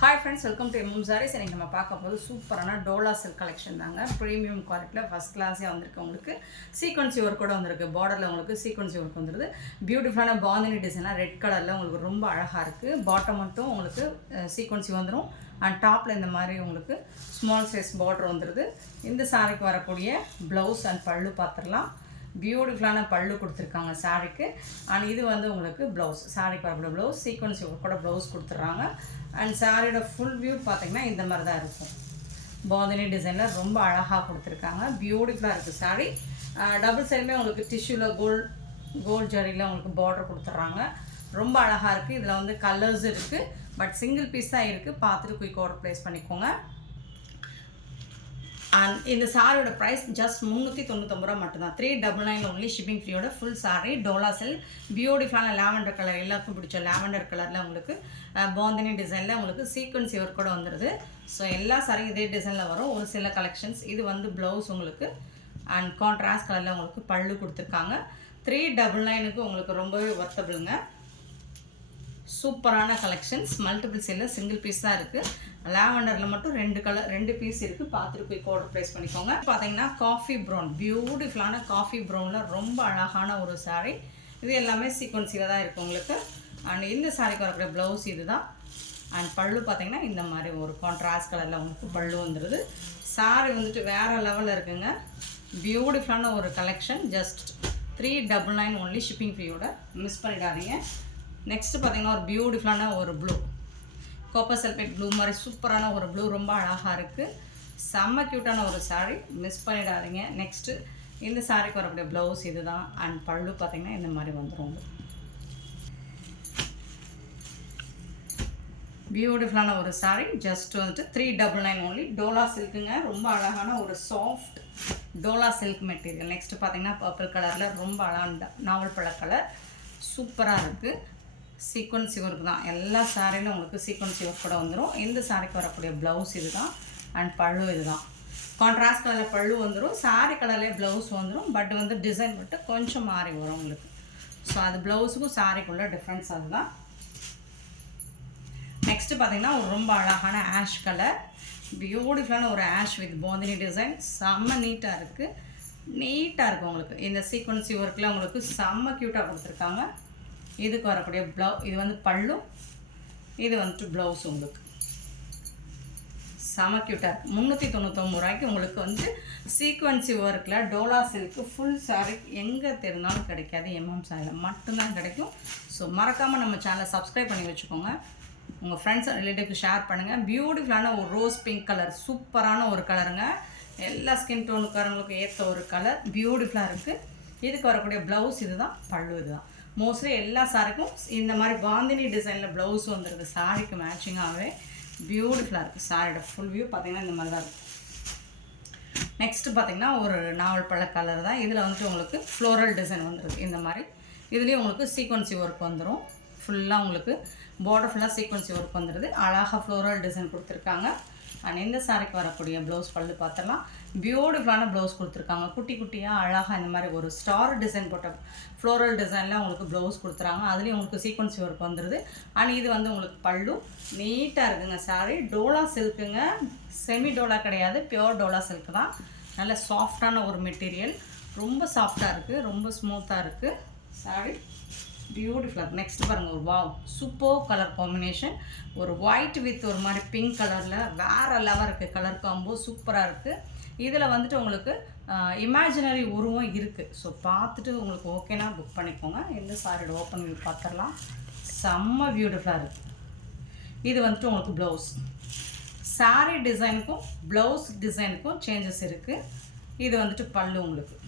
Hi friends, welcome to MM Sarees. இன்னைக்கு நம்ம பார்க்க போது சூப்பரான டோலா சில்க் கலெக்ஷன் தாங்க. பிரீமியம் குவாலிட்டில ஃபர்ஸ்ட் கிளாஸே வந்திருக்கு. உங்களுக்கு சீக்வென்சி ஒர்க் கூட வந்திருக்கு. பார்டர்ல உங்களுக்கு சீக்வென்சி ஒர்க் வந்துருது. பியூட்டிஃபுல்லான பாந்தினி டிசைனா ரெட் கலர்ல உங்களுக்கு ரொம்ப அழகா இருக்கு. பாட்டம் மட்டும் உங்களுக்கு சீக்வென்சி வந்துரும். அண்ட் டாப்ல இந்த மாதிரி உங்களுக்கு ஸ்மால் சைஸ் பார்டர் வந்துருது. இந்த சாரிக்கு வரக்கூடிய ப்ளவுஸ் அண்ட் பல்லு பார்த்துடலாம். பியூட்டிஃபுல்லான பல்லு கொடுத்துருக்காங்க சாரிக்கு. அண்ட் இது வந்து உங்களுக்கு ப்ளவுஸ், சாரிக்கு வரக்கூடிய ப்ளவுஸ் சீக்வன்ஸ் கூட ப்ளவுஸ் கொடுத்துட்றாங்க. அண்ட் சாரியோட ஃபுல் வியூ பார்த்திங்கன்னா இந்த மாதிரி தான் இருக்கும். பாந்தினி டிசைனில் ரொம்ப அழகாக கொடுத்துருக்காங்க. பியூட்டிஃபுல்லாக இருக்குது சாரி. டபுள் சைடுமே உங்களுக்கு டிஷ்யூவில் கோல்ட் ஜரியில் உங்களுக்கு பார்டர் கொடுத்துட்றாங்க. ரொம்ப அழகாக இருக்குது. இதில் வந்து கலர்ஸ் இருக்குது, பட் சிங்கிள் பீஸ் தான் இருக்குது. பார்த்துட்டு குயிக் ஆர்டர் ப்ளேஸ் பண்ணிக்கோங்க. அண்ட் இந்த சாரியோட ப்ரைஸ் ஜஸ்ட் 399 ரூபா மட்டும்தான். 399 ஒன்லி ஷிப்பிங் ஃப்ரீயோட ஃபுல் சாரி. டோலா சில்க் பியூட்டிஃபுல்லான லாவெண்டர் கலர், எல்லாருக்கும் பிடிச்ச லாவெண்டர் கலரில் உங்களுக்கு பாந்தினி டிசைனில் உங்களுக்கு சீக்வன்சி ஒர்க் கூட வந்துடுது. ஸோ எல்லா சாரியும் இதே டிசைனில் வரும். ஒரு சில கலெக்ஷன்ஸ் இது வந்து ப்ளவுஸ் உங்களுக்கு அண்ட் கான்ட்ராஸ்ட் கலரில் உங்களுக்கு பல்லு கொடுத்துருக்காங்க. 399க்கு உங்களுக்கு ரொம்பவே ஒர்த்தபிளுங்க. சூப்பரான கலெக்ஷன்ஸ். மல்டிபிள் சேலில் சிங்கிள் பீஸ் தான் இருக்குது. லாவெண்டரில் மட்டும் ரெண்டு பீஸ் இருக்குது. பார்த்துட்டு போய் ஆர்டர் ப்ளேஸ் பண்ணிக்கோங்க. பார்த்தீங்கன்னா காஃபி ப்ரௌன், பியூட்டிஃபுல்லான காஃபி ப்ரௌனில் ரொம்ப அழகான ஒரு சாரீ. இது எல்லாமே சீக்வன்ஸில் தான் இருக்குது உங்களுக்கு. அண்ட் இந்த சாரிக்கு வரக்கூடிய ப்ளவுஸ் இது தான். அண்ட் பல்லு பார்த்தீங்கன்னா இந்த மாதிரி ஒரு கான்ட்ராஸ்ட் கலரில் உங்களுக்கு பல்லு வந்துடுது. சாரி வந்துட்டு வேறு லெவலில் இருக்குங்க. பியூட்டிஃபுல்லான ஒரு கலெக்ஷன். ஜஸ்ட் 399 ஒன்லி ஷிப்பிங் ஃப்ரீயோட. மிஸ் பண்ணிடாதீங்க. நெக்ஸ்ட்டு பார்த்தீங்கன்னா ஒரு பியூட்டிஃபுல்லான ஒரு ப்ளூ, காப்பர் சல்ஃபேட் ப்ளூ மாதிரி சூப்பரான ஒரு ப்ளூ, ரொம்ப அழகாக இருக்குது. செம்ம க்யூட்டான ஒரு சாரீ, மிஸ் பண்ணிடாதீங்க. நெக்ஸ்ட்டு இந்த சாரிக்கு வரக்கூடிய ப்ளவுஸ் இது தான். அண்ட் பல்லு பார்த்திங்கன்னா இந்த மாதிரி வந்துடும். பியூட்டிஃபுல்லான ஒரு சாரீ. ஜஸ்ட் வந்துட்டு 399 ஒன்லி. டோலா சில்க்குங்க. ரொம்ப அழகான ஒரு soft Dola silk material. Next பார்த்தீங்கன்னா பர்பிள் கலரில் ரொம்ப அழகான நாவல் பழ கலர், சூப்பராக இருக்குது. சீக்வன்சி ஒர்க் தான். எல்லா சாரியிலும் உங்களுக்கு சீக்வன்சி ஒர்க் கூட வந்துடும். இந்த சாரிக்கு வரக்கூடிய ப்ளவுஸ் இது தான். அண்ட் பல்லு இது தான். கான்ட்ராஸ்ட் கலரில் பல்லு வந்துடும். சாரி கலர்லேயே ப்ளவுஸ் வந்துடும். பட் வந்து டிசைன் மட்டும் கொஞ்சம் மாறி வரும் உங்களுக்கு. ஸோ அது ப்ளவுஸுக்கும் சாரிக்குள்ள டிஃப்ரென்ஸ் அதுதான். நெக்ஸ்ட்டு பார்த்தீங்கன்னா ஒரு ரொம்ப அழகான ஆஷ் கலர், பியூட்டிஃபுல்லான ஒரு ஆஷ் வித் பாந்தினி டிசைன். செம்ம நீட்டாக இருக்குது. நீட்டாக இருக்கும் உங்களுக்கு. இந்த சீக்வன்சி ஒர்க்கில் உங்களுக்கு செம்ம க்யூட்டாக கொடுத்துருக்காங்க. இதுக்கு வரக்கூடிய இது வந்து பல்லு, இது வந்துட்டு ப்ளவுஸ் உங்களுக்கு. செம க்யூட்டாக இருக்குது. 399 ரூபாய்க்கு உங்களுக்கு வந்து சீக்வன்சி ஒர்க்கில் டோலா சில்க்கு ஃபுல் சாரி எங்கே தெரிந்தாலும் கிடைக்காது. எம்எம் சாரியில் மட்டும்தான் கிடைக்கும். ஸோ மறக்காமல் நம்ம சேனலை சப்ஸ்கிரைப் பண்ணி வச்சுக்கோங்க. உங்கள் ஃப்ரெண்ட்ஸ் அண்ட் ரிலேட்டிவ்க்கு ஷேர் பண்ணுங்கள். பியூட்டிஃபுல்லான ஒரு ரோஸ் பிங்க் கலர், சூப்பரான ஒரு கலருங்க. எல்லா ஸ்கின் டோனுக்காரங்களுக்கு ஏற்ற ஒரு கலர், பியூட்டிஃபுல்லாக இருக்குது. இதுக்கு வரக்கூடிய ப்ளவுஸ் இது தான், பல்லு இது தான். மோஸ்ட்லி எல்லா சாரிக்கும் இந்த மாதிரி பாந்தினி டிசைனில் ப்ளவுஸ் வந்துருக்கு. சாரிக்கு மேட்சிங்காகவே பியூட்டிஃபுல்லாக இருக்குது. சாரியோட ஃபுல் வியூ பார்த்திங்கன்னா இந்த மாதிரி தான் இருக்குது. நெக்ஸ்ட்டு பார்த்திங்கன்னா ஒரு நாவல் பழ கலர் தான். இதில் வந்துட்டு உங்களுக்கு ஃப்ளோரல் டிசைன் வந்துருக்கு. இந்த மாதிரி இதுலேயும் உங்களுக்கு சீக்வன்சி ஒர்க் வந்துடும். ஃபுல்லாக உங்களுக்கு பார்டர் ஃபுல்லாக சீக்வன்சி ஒர்க் வந்துடுது. அழகாக ஃப்ளோரல் டிசைன் கொடுத்துருக்காங்க. அண்ட் இந்த சாரிக்கு வரக்கூடிய ப்ளவுஸ் பல்லு பார்த்துடலாம். பியூட்டிஃபுல்லான ப்ளவுஸ் கொடுத்துருக்காங்க. குட்டி குட்டியாக அழகாக இந்த மாதிரி ஒரு ஸ்டார் டிசைன் போட்ட ஃப்ளோரல் டிசைனில் உங்களுக்கு ப்ளவுஸ் கொடுத்துறாங்க. அதுலேயும் உங்களுக்கு சீக்வன்சி ஒர்க் வந்துடுது. அண்ட் இது வந்து உங்களுக்கு பல்லு. நீட்டாக இருக்குங்க சாரி. டோலா சில்க்குங்க. செமி டோலா கிடையாது, பியோர் டோலா சில்க் தான். நல்ல சாஃப்டான ஒரு மெட்டீரியல். ரொம்ப சாஃப்டாக இருக்குது, ரொம்ப ஸ்மூத்தாக இருக்குது சாரி. பியூட்டிஃபுல்லாக. நெக்ஸ்ட் பாருங்கள், ஒரு வாவ் சூப்பர் கலர் காம்பினேஷன். ஒரு ஒயிட் வித் ஒரு மாதிரி பிங்க் கலரில் வேறு லெவல் இருக்குது. கலர் காம்போ சூப்பராக இருக்குது. இதில் வந்துட்டு உங்களுக்கு இமேஜினரி உருவம் இருக்குது. ஸோ பார்த்துட்டு உங்களுக்கு ஓகேனா புக் பண்ணிக்கோங்க. இந்த சாரியோட ஓப்பன் வியூ பார்த்துடலாம். செம்ம பியூட்டிஃபுல்லாக இருக்குது. இது வந்துட்டு உங்களுக்கு ப்ளவுஸ். சாரி டிசைனுக்கும் ப்ளவுஸ் டிசைனுக்கும் சேஞ்சஸ் இருக்குது. இது வந்துட்டு பல்லு உங்களுக்கு.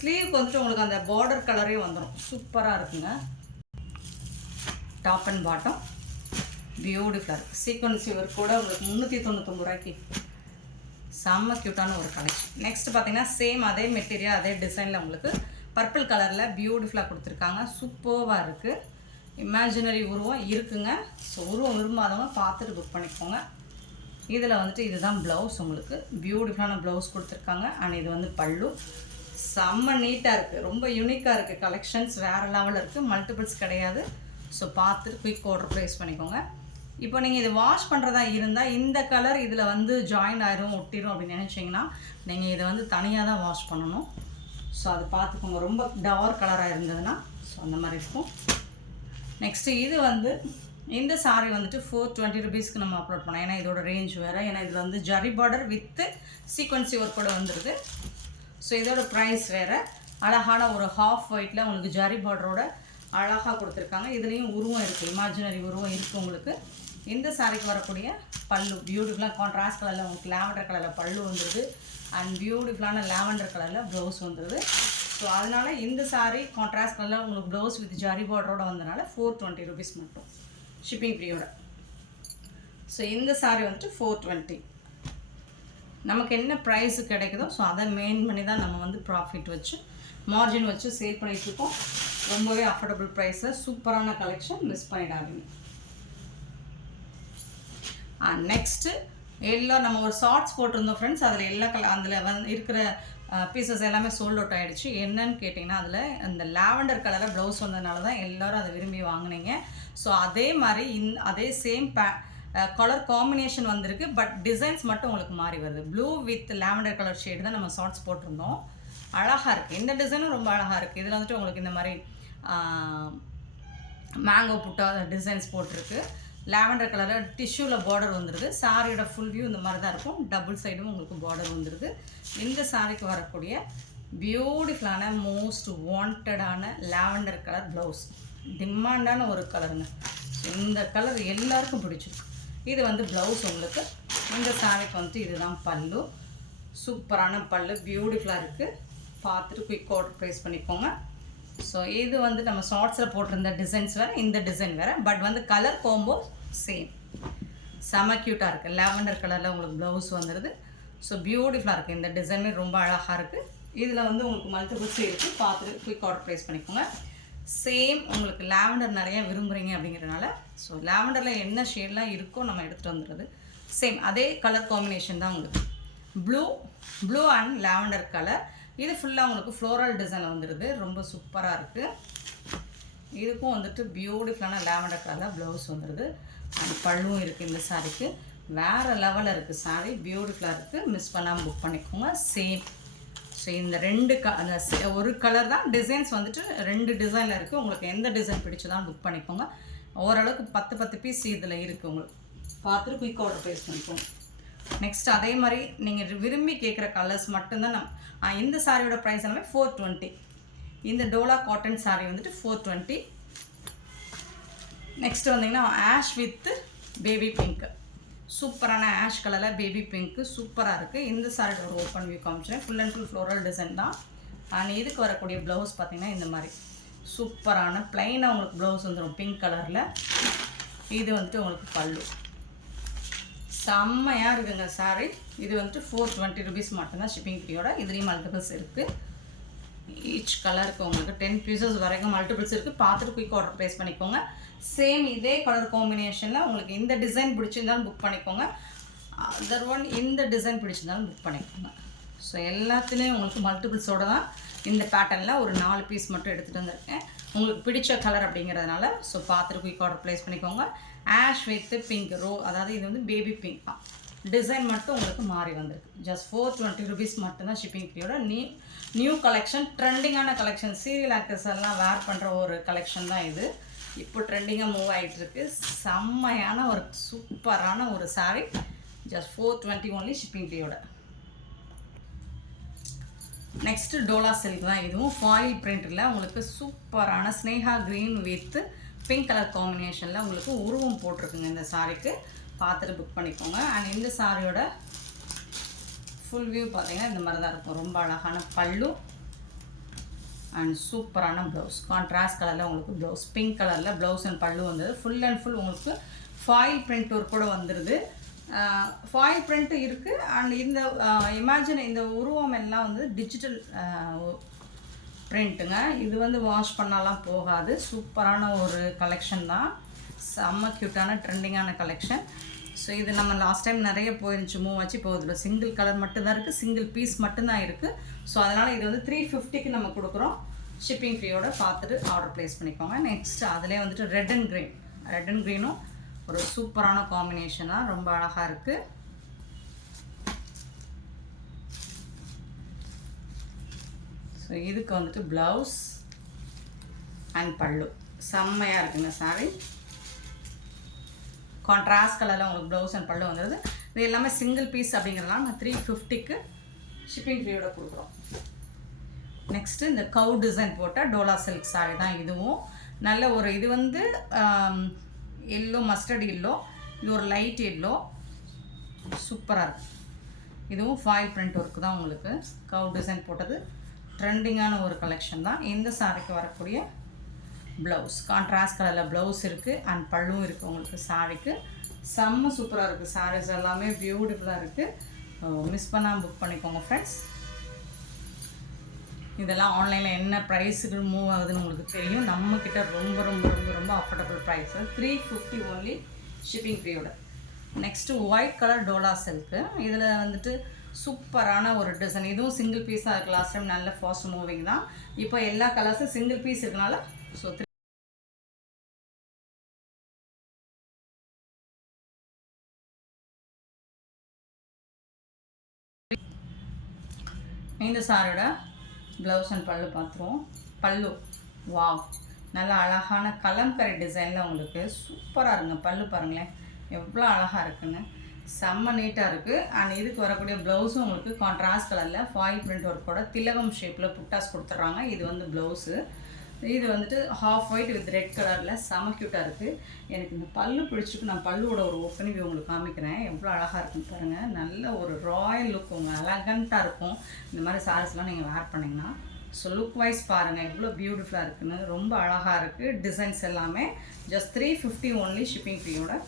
ஸ்லீவுக்கு வந்துட்டு உங்களுக்கு அந்த பார்டர் கலரே வந்துடும். சூப்பராக இருக்குங்க. டாப் அண்ட் பாட்டம் பியூட்டிஃபுல்லாக இருக்குது. சீக்வன்சி ஒர்க் கூட உங்களுக்கு 399 ரூபாய்க்கு. செம்ம க்யூட்டான ஒரு கலெக்ஷன். நெக்ஸ்ட் பார்த்தீங்கன்னா சேம் அதே மெட்டீரியல் அதே டிசைனில் உங்களுக்கு பர்பிள் கலரில் பியூட்டிஃபுல்லாக கொடுத்துருக்காங்க. சூப்பராக இருக்குது. இமேஜினரி உருவம் இருக்குங்க. ஸோ உருவம் விரும்பாதவங்க பார்த்துட்டு புக் பண்ணிக்கோங்க. இதில் வந்துட்டு இதுதான் ப்ளவுஸ் உங்களுக்கு. பியூட்டிஃபுல்லான ப்ளவுஸ் கொடுத்துருக்காங்க. அண்ட் இது வந்து பல்லு. செம்ம நீட்டாக இருக்குது. ரொம்ப யூனிக்காக இருக்குது. கலெக்ஷன்ஸ் வேறு லெவலில் இருக்குது. மல்டிபிள்ஸ் கிடையாது. ஸோ பார்த்துட்டு குயிக் ஆர்டர் ப்ளேஸ் பண்ணிக்கோங்க. இப்போ நீங்கள் இது வாஷ் பண்ணுறதா இருந்தால் இந்த கலர் இதில் வந்து ஜாயின் ஆயிரும் ஒட்டிடும் அப்படின்னு நினச்சிங்கன்னா நீங்கள் இதை வந்து தனியாக தான் வாஷ் பண்ணணும். ஸோ அது பார்த்துக்கோங்க, ரொம்ப டார்க் கலராக இருந்ததுன்னா ஸோ அந்த மாதிரி இருக்கும். நெக்ஸ்ட்டு இது வந்து இந்த சாரீ வந்துட்டு 420 ருபீஸ்க்கு நம்ம அப்லோட் பண்ணோம். ஏன்னா இதோட ரேஞ்ச் வேறு. ஏன்னா இதில் வந்து ஜரி பார்டர் வித்து சீக்வன்சி ஒர்க் கூட வந்துடுது. ஸோ இதோட ப்ரைஸ் வேறு. அழகான ஒரு ஹாஃப் ஒயிட்டில் உங்களுக்கு ஜரி பார்டரோட அழகாக கொடுத்துருக்காங்க. இதுலேயும் உருவம் இருக்குது, இமேஜினரி உருவம் இருக்குது உங்களுக்கு. இந்த சாரீக்கு வரக்கூடிய பல்லு பியூட்டிஃபுல்லாக கான்ட்ராஸ்ட் கலரில் உங்களுக்கு லாவெண்டர் கலரில் பல்லு வந்துடுது. அண்ட் பியூட்டிஃபுல்லான லாவெண்டர் கலரில் ப்ளவுஸ் வந்துடுது. ஸோ அதனால் இந்த சாரீ கான்ட்ராஸ்ட் கலரில் உங்களுக்கு ப்ளவுஸ் வித் ஜரி பார்டரோட வந்தனால 420 ருபீஸ் மட்டும் ஷிப்பிங் ஃப்ரீயோட. ஸோ இந்த சாரீ வந்துட்டு 420. நமக்கு என்ன ப்ரைஸு கிடைக்குதோ ஸோ அதை மெயின் பண்ணி தான் நம்ம வந்து ப்ராஃபிட் வச்சு மார்ஜின் வச்சு சேல் பண்ணிகிட்ருக்கோம். ரொம்பவே அஃபோர்டபுள் ப்ரைஸில் சூப்பரான கலெக்ஷன், மிஸ் பண்ணிடாதீங்க. நெக்ஸ்ட்டு எல்லாம் நம்ம ஒரு ஷார்ட்ஸ் போட்டிருந்தோம் ஃப்ரெண்ட்ஸ். அதில் எல்லா அதில் வந்து இருக்கிற பீசஸ் எல்லாமே சோல்ட் அவுட் ஆகிடுச்சு. என்னன்னு கேட்டிங்கன்னா அதில் அந்த லாவெண்டர் கலரில் ப்ளவுஸ் வந்ததுனால தான் எல்லோரும் அதை விரும்பி வாங்கினீங்க. ஸோ அதே மாதிரி அதே சேம் கலர் காம்பினேஷன் வந்திருக்கு. பட் டிசைன்ஸ் மட்டும் உங்களுக்கு மாறி வருது. Blue with lavender colour shade தான் நம்ம ஷார்ட்ஸ் போட்டிருந்தோம். அழகாக இருக்குது. இந்த டிசைனும் ரொம்ப அழகாக இருக்குது. இதில் வந்துட்டு உங்களுக்கு இந்த மாதிரி மேங்கோ புட்டா டிசைன்ஸ் போட்டிருக்கு. லாவெண்டர் கலரில் டிஷ்யூவில் பார்டர் வந்துடுது. சாரியோட ஃபுல் வியூ இந்த மாதிரி தான் இருக்கும். டபுள் சைடும் உங்களுக்கு பார்டர் வந்துடுது. இந்த சாரிக்கு வரக்கூடிய பியூட்டிஃபுல்லான மோஸ்ட் வாண்டடான லாவெண்டர் கலர் ப்ளவுஸ், டிமாண்டான ஒரு கலருங்க. இந்த கலர் எல்லாருக்கும் பிடிச்சிருக்கு. இது வந்து ப்ளவுஸ் உங்களுக்கு. இந்த சாரிக்கு வந்துட்டு இதுதான் பல்லு. சூப்பரான பல்லு, பியூட்டிஃபுல்லாக இருக்குது. பார்த்துட்டு குயிக் ஆர்டர் ப்ளேஸ் பண்ணிக்கோங்க. ஸோ இது வந்து நம்ம ஷார்ட்ஸில் போட்டிருந்த டிசைன்ஸ் வேறு, இந்த டிசைன் வேறு. பட் வந்து கலர் கோம்போ சேம். செம க்யூட்டாக இருக்குது. லாவெண்டர் கலரில் உங்களுக்கு ப்ளவுஸ் வந்துடுது. ஸோ பியூட்டிஃபுல்லாக இருக்குது. இந்த டிசைனே ரொம்ப அழகாக இருக்குது. இதில் வந்து உங்களுக்கு மல்டிபிள்ஸ் இருக்குது. பார்த்துட்டு குயிக் ஆர்டர் ப்ளேஸ் பண்ணிக்கோங்க. சேம் உங்களுக்கு லாவெண்டர் நிறையா விரும்புகிறீங்க அப்படிங்கிறதுனால ஸோ லாவெண்டரில் என்ன ஷேட்லாம் இருக்கோ நம்ம எடுத்துகிட்டு வந்துடுறது. சேம் அதே கலர் காம்பினேஷன் தான் உங்களுக்கு. Blue and lavender colour. இது ஃபுல்லாக உங்களுக்கு ஃப்ளோரல் டிசைனில் வந்துடுது. ரொம்ப சூப்பராக இருக்குது. இதுக்கும் வந்துட்டு பியூட்டிஃபுல்லான லாவெண்டர் கலரில் ப்ளவுஸ் வந்துடுது. அண்ட் பல்லுவும் இருக்குது. இந்த சாரீக்கு வேறு லெவலில் இருக்குது. சாரீ பியூட்டிஃபுல்லாக இருக்குது. மிஸ் பண்ணாமல் புக் பண்ணிக்கோங்க. சேம். ஸோ இந்த அந்த ஒரு கலர் தான். டிசைன்ஸ் வந்துட்டு 2 டிசைனில் இருக்குது. உங்களுக்கு எந்த டிசைன் பிடிச்சதான் புக் பண்ணிக்கோங்க. ஓரளவுக்கு 10 பீஸ் இதில் இருக்குது. உங்களுக்கு பார்த்துட்டு குயிக் ஆர்டர் ப்ளேஸ் பண்ணிக்கோங்க. நெக்ஸ்ட் அதே மாதிரி நீங்கள் விரும்பி கேட்குற கலர்ஸ் மட்டும்தான் இந்த சாரியோட ப்ரைஸ் எல்லாமே 420. இந்த டோலா காட்டன் சாரீ வந்துட்டு 420. நெக்ஸ்ட் வந்தீங்கன்னா ஆஷ் வித் பேபி பிங்க்கு. சூப்பரான ஆஷ் கலரில் பேபி பிங்க்கு சூப்பராக இருக்குது. இந்த சாரியோட ஒரு ஓப்பன் வியூ காமிச்சினேன். Full and full floral design தான். அண்ட் இதுக்கு வரக்கூடிய ப்ளவுஸ் பார்த்திங்கன்னா இந்த மாதிரி சூப்பரான ப்ளைனாக உங்களுக்கு ப்ளவுஸ் வந்துடும் பிங்க் கலரில். இது வந்துட்டு உங்களுக்கு பல்லு. செம்மையாக இருக்குங்க சாரீ. இது வந்துட்டு 420 ருபீஸ் மட்டும்தான் ஷிப்பிங் ஃப்ரீயோட. இதுலேயும் மல்டிபிள்ஸ் இருக்குது. ஈச் கலருக்கு உங்களுக்கு 10 பீசஸ் வரைக்கும் மல்டிபிள்ஸ் இருக்குது. பார்த்துட்டு குயிக் ஆர்டர் ப்ளேஸ் பண்ணிக்கோங்க. சேம் இதே கலர் காம்பினேஷனில் உங்களுக்கு இந்த டிசைன் பிடிச்சிருந்தாலும் புக் பண்ணிக்கோங்க. அதர் ஒன் இந்த டிசைன் பிடிச்சிருந்தாலும் புக் பண்ணிக்கோங்க. ஸோ எல்லாத்துலேயும் உங்களுக்கு மல்டிபிள்ஸோடு தான் இந்த பேட்டர்னில் ஒரு 4 பீஸ் மட்டும் எடுத்துகிட்டு வந்திருக்கேன். உங்களுக்கு பிடிச்ச கலர் அப்படிங்கிறதுனால ஸோ பார்த்துட்டு குயிக் ஆர்டர் ப்ளேஸ் பண்ணிக்கோங்க. ஆஷ் வித் பிங்க் அதாவது இது வந்து பேபி பிங்க் தான். டிசைன் மட்டும் உங்களுக்கு மாறி வந்திருக்கு. ஜஸ்ட் 420 ருபீஸ் மட்டும்தான் ஷிப்பிங் ஃப்ரீயோட. நியூ கலெக்ஷன், ட்ரெண்டிங்கான கலெக்ஷன். சீரியல் ஆக்டர்ஸ் எல்லாம் வேர் பண்ணுற ஒரு கலெக்ஷன் தான் இது. இப்போ ட்ரெண்டிங்காக மூவ் ஆகிட்டுருக்கு. செம்மையான ஒரு சூப்பரான ஒரு சாரீ. ஜஸ்ட் 420 ஒன்லி ஷிப்பிங் ஃப்ரீயோட. நெக்ஸ்ட்டு டோலா சில்க் தான். இதுவும் ஃபாயில் பிரிண்டில் உங்களுக்கு சூப்பரான Sneha green with pink colour காம்பினேஷனில் உங்களுக்கு உருவம் போட்டிருக்குங்க இந்த சாரீக்கு. பார்த்துட்டு புக் பண்ணிக்கோங்க. அண்ட் இந்த சாரியோட ஃபுல் வியூ பார்த்தீங்கன்னா இந்த மாதிரி தான் இருக்கும். ரொம்ப அழகான பல்லு அண்ட் சூப்பரான ப்ளவுஸ். கான்ட்ராஸ்ட் கலரில் உங்களுக்கு ப்ளவுஸ், பிங்க் கலரில் ப்ளவுஸ் அண்ட் பல்லு வந்தது. ஃபுல் அண்ட் ஃபுல் உங்களுக்கு ஃபாயில் பிரிண்ட் ஒர்க் கூட வந்துடுது. ஃபாயில் பிரிண்ட் இருக்குது. அண்ட் இந்த இந்த உருவம் எல்லாம் வந்து டிஜிட்டல் பிரிண்ட்டுங்க. இது வந்து வாஷ் பண்ணாலாம் போகாது. சூப்பரான ஒரு கலெக்ஷன் தான். செம்ம க்யூட்டான ட்ரெண்டிங்கான கலெக்ஷன். ஸோ இது நம்ம லாஸ்ட் டைம் நிறைய போயிருந்துச்சு மூவ் ஆச்சு. இப்போ இதில் சிங்கிள் கலர் மட்டும்தான் இருக்குது, சிங்கிள் பீஸ் மட்டும்தான் இருக்குது. ஸோ அதனால் இது வந்து 350க்கு நம்ம கொடுக்குறோம் ஷிப்பிங் ஃப்ரீயோட. பார்த்துட்டு ஆர்டர் ப்ளேஸ் பண்ணிக்கோங்க. நெக்ஸ்ட் அதிலே வந்துட்டு ரெட் அண்ட் க்ரீனும் ஒரு சூப்பரான காம்பினேஷனாக ரொம்ப அழகாக இருக்குது. ஸோ இதுக்கு வந்துட்டு ப்ளவுஸ் அண்ட் பல்லு செம்மையாக இருக்குங்க சாரி. கான்ட்ராஸ்ட் கலரில் உங்களுக்கு ப்ளவுஸ் அண்ட் பல்லு வந்துடுது. இது எல்லாமே சிங்கிள் பீஸ் அப்படிங்கிறதுனால நம்ம 350க்கு ஷிப்பிங் ஃப்ரீயோட கொடுக்குறோம். நெக்ஸ்ட்டு இந்த கவு டிசைன் போட்ட டோலா சில்க் சாரி தான் இதுவும். நல்ல ஒரு இது வந்து எல்லோ, மஸ்டர்ட் எல்லோ, இது ஒரு லைட் எல்லோ, சூப்பராக இருக்குது. இதுவும் ஃபாயில் பிரிண்ட் ஒர்க்கு தான் உங்களுக்கு. கவு டிசைன் போட்டது ட்ரெண்டிங்கான ஒரு கலெக்ஷன் தான். இந்த சாரிக்கு வரக்கூடிய ப்ளவுஸ் கான்ட்ராஸ்ட் கலரில் ப்ளவுஸ் இருக்குது அண்ட் பல்லும் இருக்குது உங்களுக்கு. சாரிக்கு செம்ம சூப்பராக இருக்குது. சாரீஸ் எல்லாமே பியூட்டிஃபுல்லாக இருக்குது. மிஸ் பண்ணாமல் புக் பண்ணிக்கோங்க ஃப்ரெண்ட்ஸ். இதெல்லாம் ஆன்லைனில் என்ன ப்ரைஸுக்கு மூவ் ஆகுதுன்னு உங்களுக்கு தெரியும். நம்மக்கிட்ட ரொம்ப ரொம்ப ரொம்ப ரொம்ப அஃபோர்டபுள் ப்ரைஸு 350 ஒன்லி ஷிப்பிங் ஃப்ரீயோட. Next white colour Dola silk. இதில் வந்துட்டு சூப்பரான ஒரு டிசைன். இதுவும் சிங்கிள் பீஸாக இருக்குது. லாஸ்ட் டைம் நல்ல ஃபாஸ்ட் மூவிங் தான். இப்போ எல்லா கலர்ஸும் சிங்கிள் பீஸ் இருக்கனால ஸோ இந்த சாரியோட ப்ளவுஸ் அண்ட் பல்லு பார்த்துருவோம். பல்லு வாவ், நல்லா அழகான கலம்கரி டிசைனில் உங்களுக்கு சூப்பராக இருங்க. பல்லு பாருங்களேன் எவ்வளோ அழகாக இருக்குன்னு, செம்ம நீட்டாக இருக்குது. அண்ட் இதுக்கு வரக்கூடிய ப்ளவுஸும் உங்களுக்கு கான்ட்ராஸ்ட் கலரில் ஃபாயில் பிரிண்ட் ஒர்க்கோட திலகம் ஷேப்பில் புட்டாஸ் கொடுத்துட்றாங்க. இது வந்து ப்ளவுஸு. இது வந்துட்டு ஹாஃப் ஒயிட் வித் ரெட் கலரில் செம க்யூட்டாக இருக்குது. எனக்கு இந்த பல்லு பிடிச்சிருக்கு. நான் பல்லுவோட ஒரு ஓப்பனிங் உங்களுக்கு காமிக்கிறேன். எவ்வளோ அழகாக இருக்குன்னு பாருங்கள். நல்ல ஒரு ராயல் லுக், உங்கள் எலகண்ட்டாக இருக்கும் இந்த மாதிரி சாரீஸ்லாம் நீங்கள் வேர் பண்ணிங்கன்னா. ஸோ லுக் வைஸ் பாருங்கள் எவ்வளோ பியூட்டிஃபுல்லாக இருக்குன்னு. ரொம்ப அழகாக இருக்குது. டிசைன்ஸ் எல்லாமே ஜஸ்ட் 350 ஒன்லி ஷிப்பிங் ஃப்ரீயோட.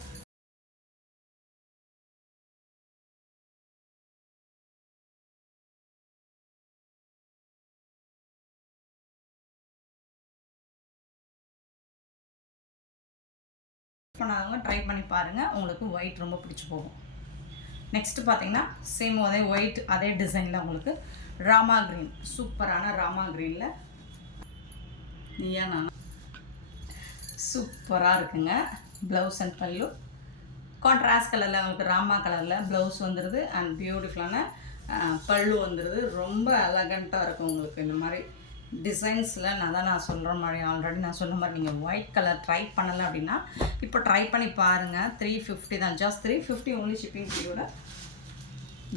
பண்ணாதவங்க ட்ரை பண்ணி பாருங்கள், உங்களுக்கு ஒயிட் ரொம்ப பிடிச்சி போகும். நெக்ஸ்ட்டு பார்த்தீங்கன்னா சேம் அதே ஒயிட் அதே டிசைனில் உங்களுக்கு ராமா க்ரீன், சூப்பரான ராமா க்ரீனில் ஏன்னா சூப்பராக இருக்குங்க. ப்ளவுஸ் அண்ட் பல்லு கான்ட்ராஸ்ட் கலரில் உங்களுக்கு ராமா கலரில் ப்ளவுஸ் வந்துடுது அண்ட் பியூட்டிஃபுல்லான பல்லு வந்துடுது. ரொம்ப எலகண்ட்டாக இருக்கும் உங்களுக்கு. இந்த மாதிரி டிசைன்ஸில் நான் சொல்கிற மாதிரி ஆல்ரெடி நான் சொன்ன மாதிரி நீங்கள் ஒயிட் கலர் ட்ரை பண்ணலை அப்படின்னா இப்போ ட்ரை பண்ணி பாருங்கள். 350 தான், ஜஸ்ட் 350 ஒன்லி ஷிப்பிங் ஃப்ரீயோட.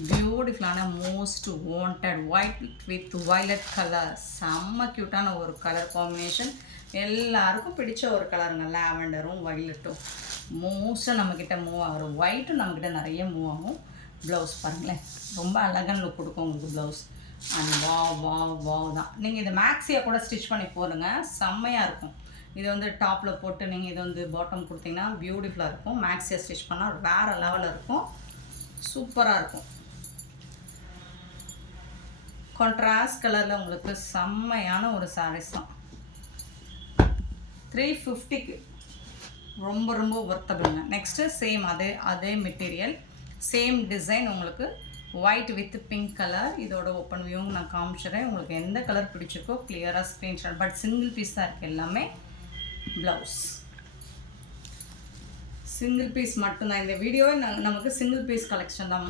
பியூட்டிஃபுல்லான most wanted white with violet colour, செம்ம க்யூட்டான ஒரு கலர் காம்பினேஷன். எல்லாருக்கும் பிடிச்ச ஒரு கலருங்க. லாவெண்டரும் வயலட்டும் மோஸ்ட்டாக நம்மக்கிட்ட மூவ் ஆகும். ஒயிட்டும் நம்மக்கிட்ட நிறைய மூவ் ஆகும். ப்ளவுஸ் பாருங்களேன் ரொம்ப அழகான லுக் கொடுக்கும் உங்களுக்கு ப்ளவுஸ். அண்ட் வாவ் தான். நீங்கள் இதை மேக்ஸியாக கூட ஸ்டிச் பண்ணி போடுங்க, செம்மையாக இருக்கும். இது வந்து டாப்பில் போட்டு நீங்கள் இது வந்து பாட்டம் கொடுத்தீங்கன்னா பியூட்டிஃபுல்லாக இருக்கும். மேக்ஸியாக ஸ்டிச் பண்ணால் வேறு லெவலில் இருக்கும், சூப்பராக இருக்கும். கான்ட்ராஸ்ட் கலரில் உங்களுக்கு செம்மையான ஒரு சாரீஸ் தான். 350க்கு ரொம்ப ரொம்ப ஒர்த்தபிளுங்க. நெக்ஸ்ட்டு சேம் அதே மெட்டீரியல் சேம் டிசைன் உங்களுக்கு ஒயிட் வித் பிங்க் கலர். இதோட ஓப்பன் வியூ நான் காமிச்சிடுறேன். உங்களுக்கு எந்த கலர் பிடிச்சிருக்கோ கிளியராக ஸ்க்ரீன்ஷாட். பட் சிங்கிள் பீஸ் தான் இருக்குது எல்லாமே. ப்ளவுஸ் சிங்கிள் பீஸ் மட்டும்தான். இந்த வீடியோவே நமக்கு சிங்கிள் பீஸ் கலெக்ஷன் தான்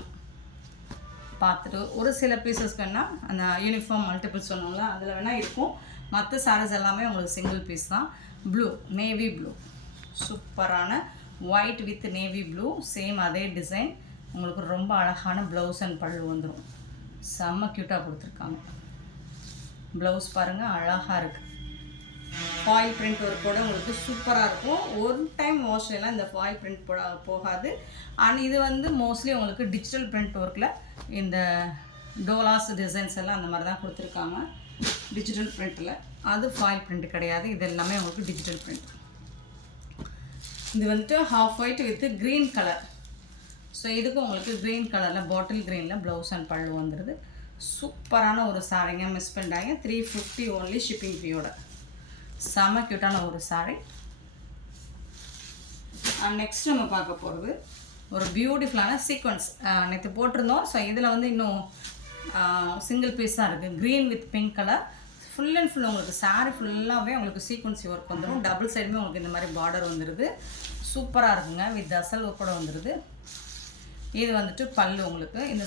பார்த்துட்டு ஒரு சில பீசஸ் வேணால் அந்த யூனிஃபார்ம் மல்டிபிள் சொன்னோம்ல அதில் வேணால் இருக்கும். மற்ற சாரீஸ் எல்லாமே உங்களுக்கு சிங்கிள் பீஸ் தான். ப்ளூ, நேவி ப்ளூ, சூப்பரான white with navy blue, same அதே டிசைன். உங்களுக்கு ரொம்ப அழகான ப்ளவுஸ் அண்ட் பல்லு வந்துடும். செம்ம க்யூட்டாக கொடுத்துருக்காங்க. ப்ளவுஸ் பாருங்கள் அழகாக இருக்குது. ஃபாயில் பிரிண்ட் ஒர்க்கோட உங்களுக்கு சூப்பராக இருக்கும். ஒரு டைம் வாஷ்லாம் இந்த ஃபாயில் பிரிண்ட் போகாது. அண்ட் இது வந்து மோஸ்ட்லி உங்களுக்கு டிஜிட்டல் பிரிண்ட் ஒர்க்கில் இந்த டோலாஸ் டிசைன்ஸ் எல்லாம் அந்த மாதிரி தான் கொடுத்துருக்காங்க டிஜிட்டல் பிரிண்ட்டில். அது ஃபாயில் பிரிண்ட் கிடையாது. இது எல்லாமே உங்களுக்கு டிஜிட்டல் பிரிண்ட். இது வந்துட்டு half white with green colour. So இதுக்கு உங்களுக்கு க்ரீன் கலரில் பாட்டில் க்ரீனில் ப்ளவுஸ் அண்ட் பல்லு வந்துடுது. சூப்பரான ஒரு சாரீங்க, மிஸ் பண்ணிட்டாங்க. 350 ஒன்லி ஷிப்பிங் ஃப்ரீயோட. செம க்யூட்டான ஒரு சாரீ. நெக்ஸ்ட் நம்ம பார்க்க போகிறது ஒரு பியூட்டிஃபுல்லான சீக்வன்ஸ். நேற்று போட்டிருந்தோம். ஸோ இதில் வந்து இன்னும் சிங்கிள் பீஸ் தான் இருக்குது. Green with pink colour. Full and full உங்களுக்கு சாரீ ஃபுல்லாகவே உங்களுக்கு சீக்வன்சி ஒர்க் வந்துடும். டபுள் சைடுமே உங்களுக்கு இந்த மாதிரி பார்டர் வந்துடுது. சூப்பராக இருக்குங்க. வித் அசல் கூட வந்துடுது. இது வந்துட்டு பல்லு உங்களுக்கு. இந்த